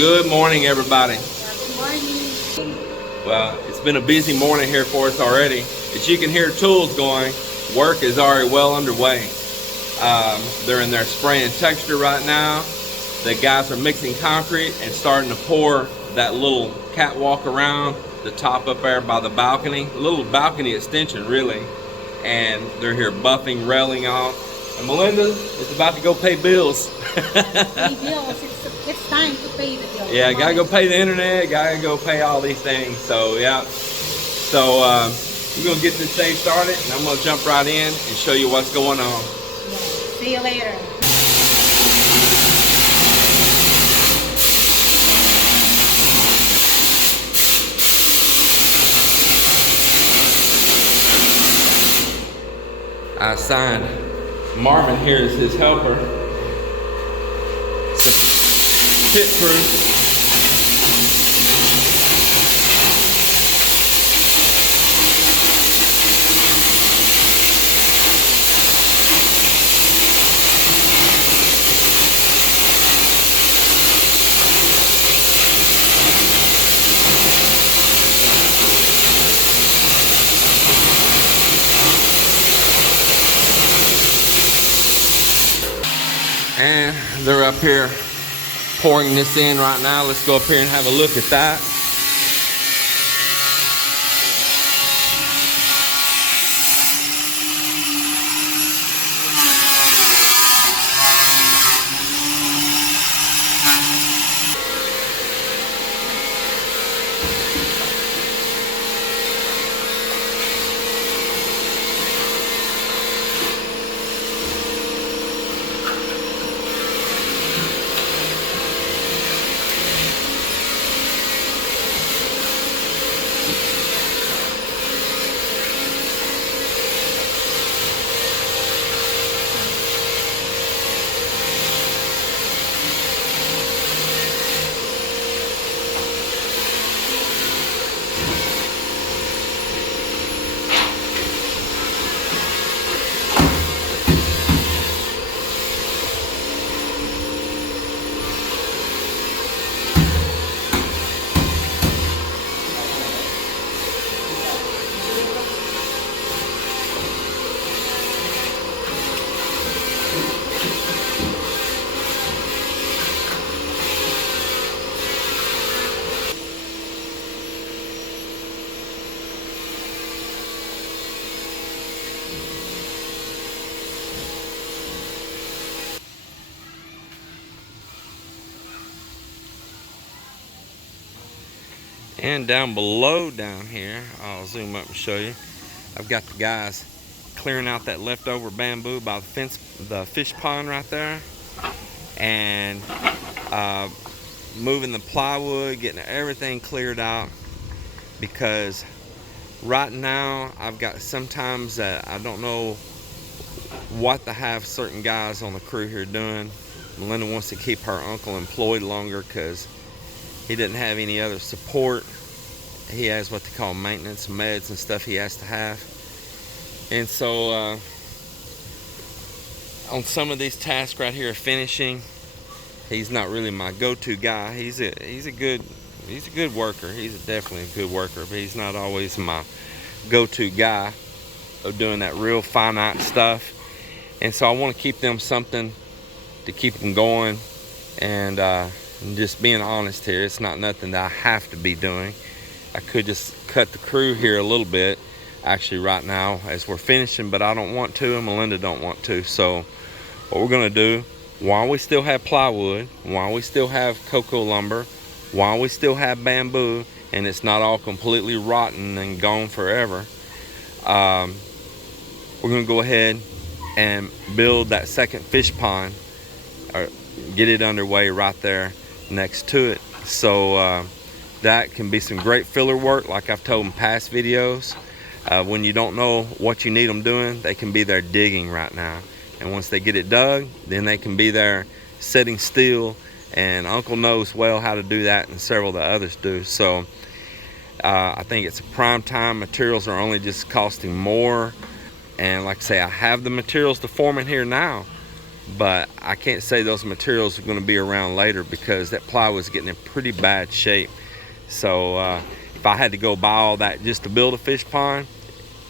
Good morning, everybody. Good morning. Well, it's been a busy morning here for us already. As you can hear tools going, work is already well underway. They're in there spraying texture right now. The guys are mixing concrete and starting to pour that little catwalk around the top up there by the balcony. A little balcony extension, really. And they're here buffing, railing off. And Melinda is about to go pay bills. Pay bills. It's time to pay the bills. Yeah, gotta go pay the internet, gotta go pay all these things. So yeah, so we're gonna get this thing started, and I'm gonna jump right in and show you what's going on. Yeah. See you later. I assigned Marvin here as his helper. Pit crew. And they're up here pouring this in right now. Let's go up here and have a look at that. And down below down here, I'll zoom up and show you. I've got the guys clearing out that leftover bamboo by the fence, the fish pond right there, and moving the plywood, getting everything cleared out, because right now I've got sometimes that I don't know what to have certain guys on the crew here doing. Melinda wants to keep her uncle employed longer because he didn't have any other support. He has what they call maintenance meds and stuff he has to have. And so on some of these tasks right here, finishing, he's not really my go-to guy. He's a good worker. He's definitely a good worker, but he's not always my go-to guy of doing that real finite stuff. And so I want to keep them something to keep them going. And just being honest here, it's not nothing that I have to be doing. I could just cut the crew here a little bit, actually right now as we're finishing, but I don't want to, and Melinda don't want to. So what we're gonna do, while we still have plywood, while we still have cocoa lumber, while we still have bamboo, and it's not all completely rotten and gone forever, we're gonna go ahead and build that second fish pond, or get it underway right there next to it. So that can be some great filler work, like I've told in past videos. When you don't know what you need them doing, they can be there digging right now. And once they get it dug, then they can be there sitting still, and Uncle knows well how to do that, and several of the others do. So I think it's a prime time. Materials are only just costing more, and like I say, I have the materials to form in here now, but I can't say those materials are going to be around later because that plywood was getting in pretty bad shape. So if I had to go buy all that just to build a fish pond,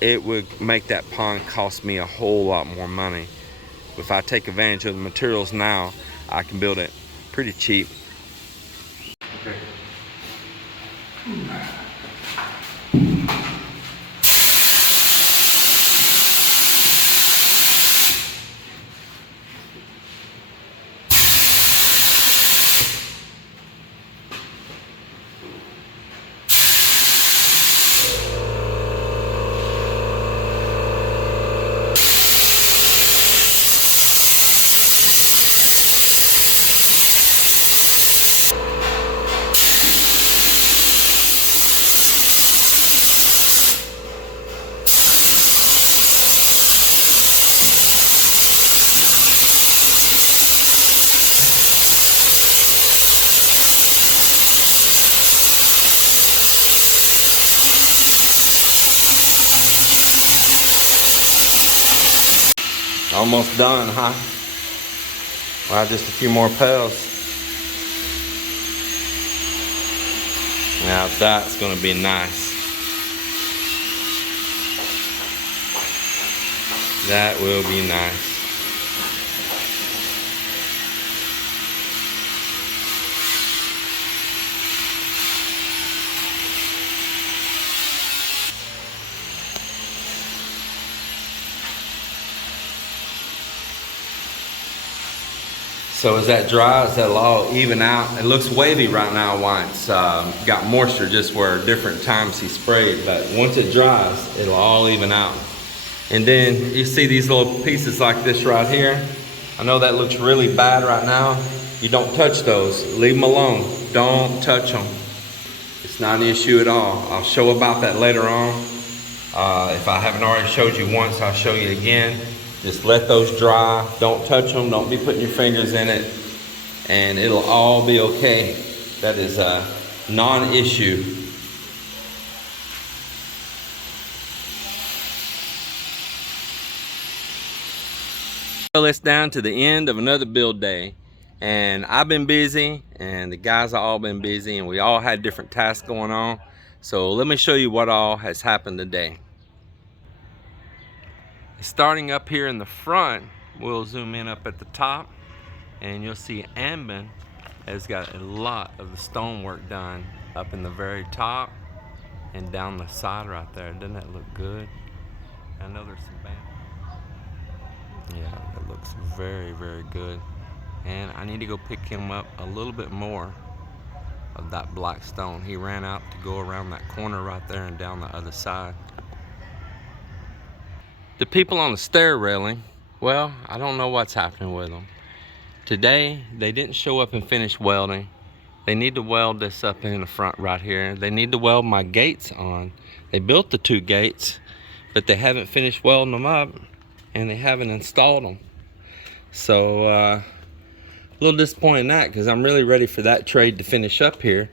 it would make that pond cost me a whole lot more money. If I take advantage of the materials now, I can build it pretty cheap. Okay. Almost done, huh? Wow, just a few more pails. Now that's gonna be nice. That will be nice. So as that dries, that'll all even out. It looks wavy right now while it's got moisture just where different times he sprayed, but once it dries, it'll all even out. And then you see these little pieces like this right here. I know that looks really bad right now. You don't touch those, leave them alone. Don't touch them. It's not an issue at all. I'll show about that later on. If I haven't already showed you once, I'll show you again. Just let those dry, don't touch them, don't be putting your fingers in it, and it'll all be okay. That is a non-issue. Well, it's down to the end of another build day, and I've been busy, and the guys have all been busy, and we all had different tasks going on. So let me show you what all has happened today. Starting up here in the front, we'll zoom in up at the top, and you'll see Ambin has got a lot of the stonework done up in the very top and down the side right there. Doesn't that look good? I know there's some band. Yeah, it looks very, very good. And I need to go pick him up a little bit more of that black stone. He ran out to go around that corner right there and down the other side. The people on the stair railing, well, I don't know what's happening with them. Today, they didn't show up and finish welding. They need to weld this up in the front right here. They need to weld my gates on. They built the 2 gates, but they haven't finished welding them up, and they haven't installed them. So, a little disappointed in that, because I'm really ready for that trade to finish up here.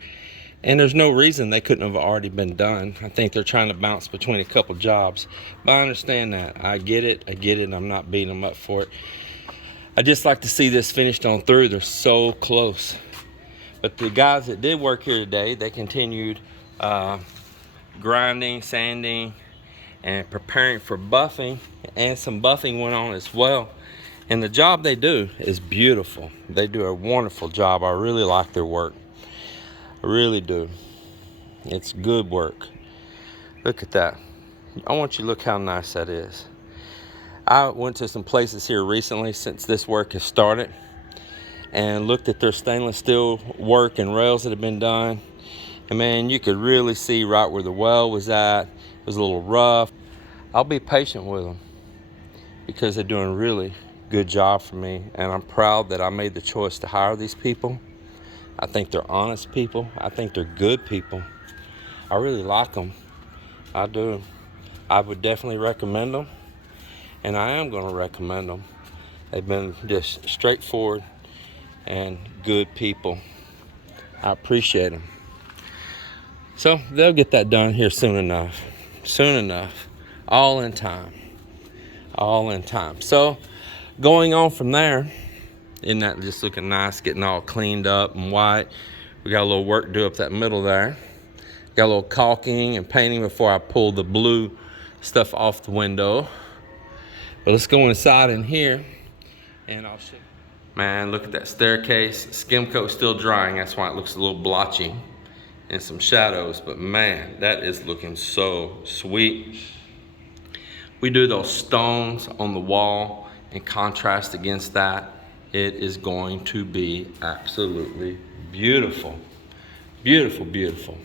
And there's no reason they couldn't have already been done. I think they're trying to bounce between a couple jobs. But I understand that. I get it. I'm not beating them up for it. I just like to see this finished on through. They're so close. But the guys that did work here today, they continued grinding, sanding, and preparing for buffing. And some buffing went on as well. And the job they do is beautiful. They do a wonderful job. I really like their work. I really do. It's good work. Look at that. I want you to look how nice that is. I went to some places here recently since this work has started and looked at their stainless steel work and rails that have been done. And man, you could really see right where the well was at. It was a little rough. I'll be patient with them because they're doing a really good job for me, and I'm proud that I made the choice to hire these people. I think they're honest people. I think they're good people. I really like them. I do. I would definitely recommend them, and I am going to recommend them. They've been just straightforward and good people. I appreciate them. So they'll get that done here soon enough. Soon enough. All in time. All in time. So going on from there, isn't that just looking nice, getting all cleaned up and white? We got a little work to do up that middle there. Got a little caulking and painting before I pull the blue stuff off the window. But let's go inside in here and I'll show you. Man, look at that staircase. Skim coat's still drying, that's why it looks a little blotchy and some shadows, but man, that is looking so sweet. We do those stones on the wall in contrast against that. It is going to be absolutely beautiful. Beautiful, beautiful.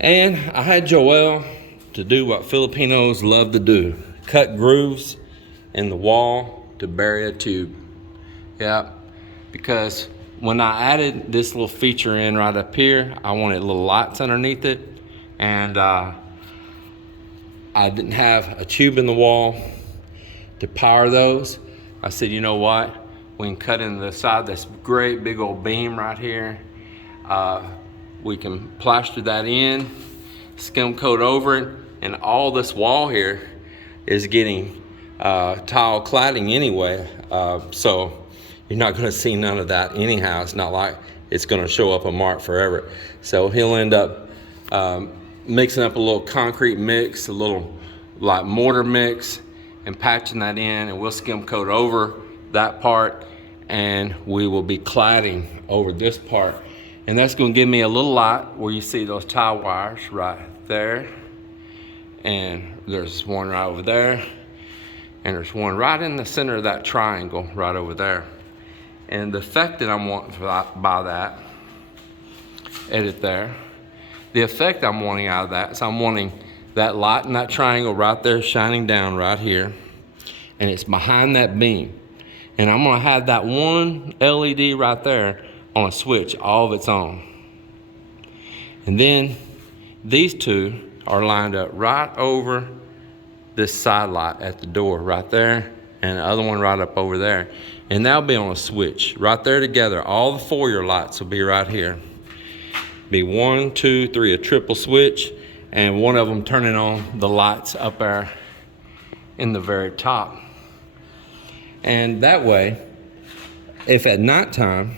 And I had Joelle to do what Filipinos love to do. Cut grooves in the wall to bury a tube. Yeah, because when I added this little feature in right up here, I wanted little lights underneath it. And I didn't have a tube in the wall to power those. I said, you know what? We can cut into the side this great big old beam right here. We can plaster that in, skim coat over it, and all this wall here is getting tile cladding anyway. So you're not gonna see none of that anyhow. It's not like it's gonna show up a mark forever. So he'll end up mixing up a little concrete mix, a little like mortar mix, and patching that in, and we'll skim coat over that part, and we will be cladding over this part. And that's gonna give me a little light where you see those tile wires right there. And there's one right over there. And there's one right in the center of that triangle right over there. And the effect that I'm wanting by that, edit there. The effect I'm wanting out of that is I'm wanting that light in that triangle right there shining down right here. And it's behind that beam. And I'm gonna have that one LED right there on a switch all of its own. And then these two are lined up right over this side light at the door right there, and the other one right up over there. And that'll be on a switch right there together. All the foyer lights will be right here. Be 1, 2, 3, a triple switch, and one of them turning on the lights up there in the very top. And that way, if at nighttime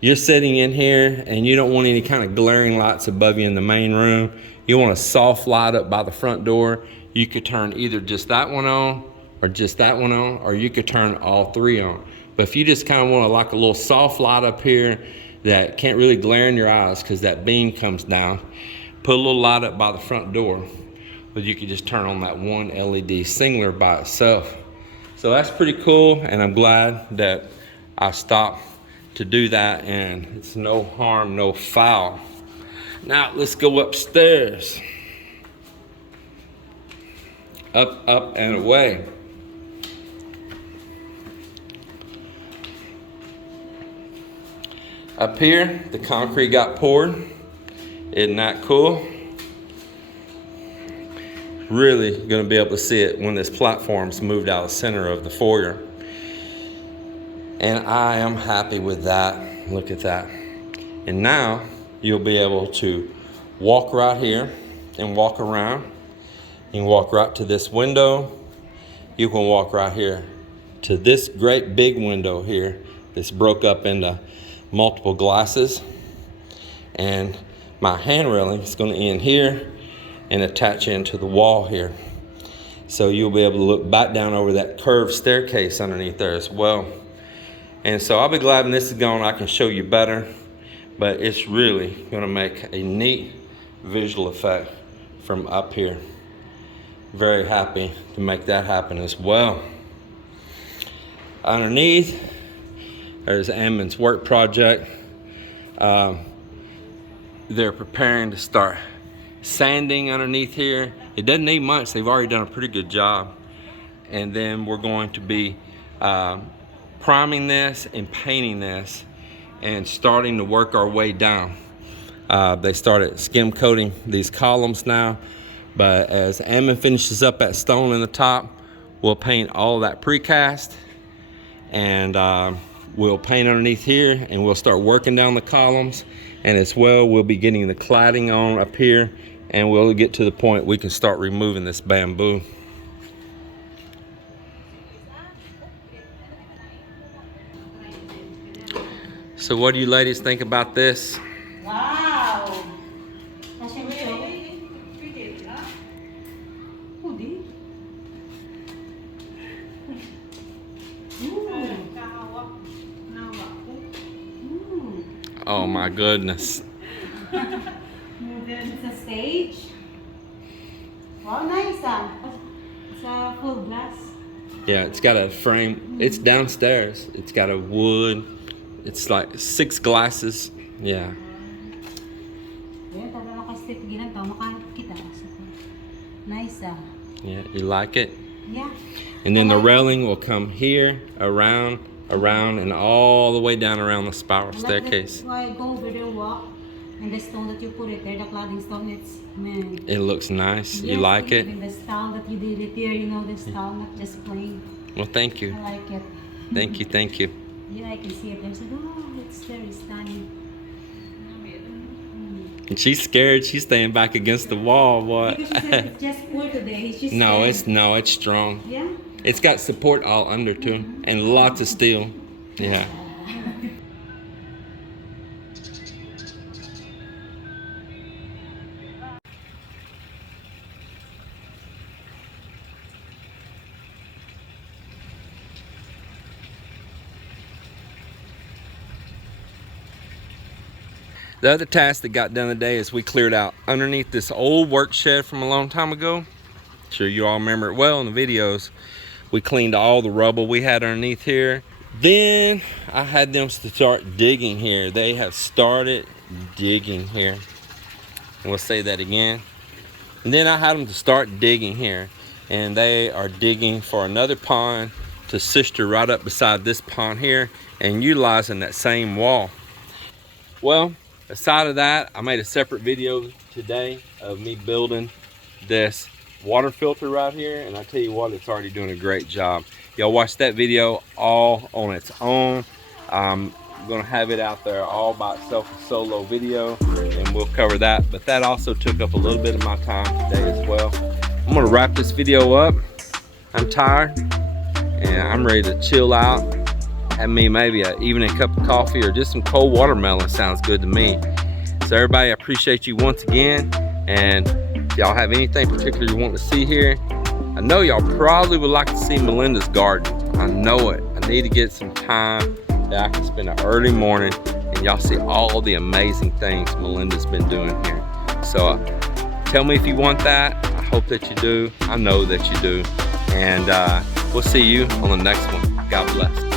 you're sitting in here and you don't want any kind of glaring lights above you in the main room, you want a soft light up by the front door, you could turn either just that one on or just that one on, or you could turn all three on. But if you just kind of want like a little soft light up here that can't really glare in your eyes because that beam comes down, put a little light up by the front door, but you could just turn on that one LED singler by itself. So that's pretty cool, and I'm glad that I stopped to do that, and it's no harm, no foul. Now let's go upstairs. Up, up, and away. Up here, the concrete got poured. Isn't that cool? Really gonna be able to see it when this platform's moved out of the center of the foyer. And I am happy with that. Look at that. And now you'll be able to walk right here and walk around. You can walk right to this window. You can walk right here to this great big window here that's broke up into multiple glasses. And my hand railing is going to end here and attach into the wall here. So you'll be able to look back down over that curved staircase underneath there as well. And so I'll be glad when this is gone I can show you better, but it's really going to make a neat visual effect from up here. Very happy to make that happen as well. Underneath, there's Ammon's work project. They're preparing to start sanding underneath here. It doesn't need much. They've already done a pretty good job. And then we're going to be priming this and painting this and starting to work our way down. They started skim coating these columns now, but as Ammon finishes up that stone in the top, we'll paint all that precast, and we'll paint underneath here, and we'll start working down the columns. And as well, we'll be getting the cladding on up here, and we'll get to the point we can start removing this bamboo. So what do you ladies think about this? Wow! Kasi mo siya. Hindi. Oh my goodness. It's a stage. Wow, nice It's a full glass. Yeah, it's got a frame. It's downstairs. It's got a wood. It's like 6 glasses. Yeah. Nice Yeah, you like it? Yeah. And then the railing will come here, around, and all the way down around the spiral staircase. Why go over there, walk, and the stone that you put it there, the cladding stone, it's, man. It looks nice. You Yes, like it? even the style that you did it here, you know, the style, not just plain. Well, thank you. I like it. Thank you, thank you. Yeah, I can see it there. So, oh, it's very stunning. And she's scared. She's staying back against the wall. What? Because she said it's just poor today. She's No, scared. it's strong. Yeah? It's got support all under too, and lots of steel. Yeah. The other task that got done today is we cleared out underneath this old work shed from a long time ago. Sure you all remember it well in the videos. We cleaned all the rubble we had underneath here. Then I had them to start digging here. They have started digging here. And we'll say that again. And then I had them to start digging here. And they are digging for another pond to sister right up beside this pond here and utilizing that same wall. Well, aside of that, I made a separate video today of me building this water filter right here, and I tell you what, it's already doing a great job. Y'all watch that video all on its own. I'm gonna have it out there all by itself, a solo video, and we'll cover that. But that also took up a little bit of my time today as well. I'm gonna wrap this video up. I'm tired and I'm ready to chill out. Have me maybe an evening cup of coffee or just some cold watermelon sounds good to me. So everybody, I appreciate you once again, and if y'all have anything particular you want to see here, I know y'all probably would like to see Melinda's garden. I know it. I need to get some time that I can spend an early morning and y'all see all the amazing things Melinda's been doing here. So tell me if you want that. I hope that you do. I know that you do. And we'll see you on the next one. God bless.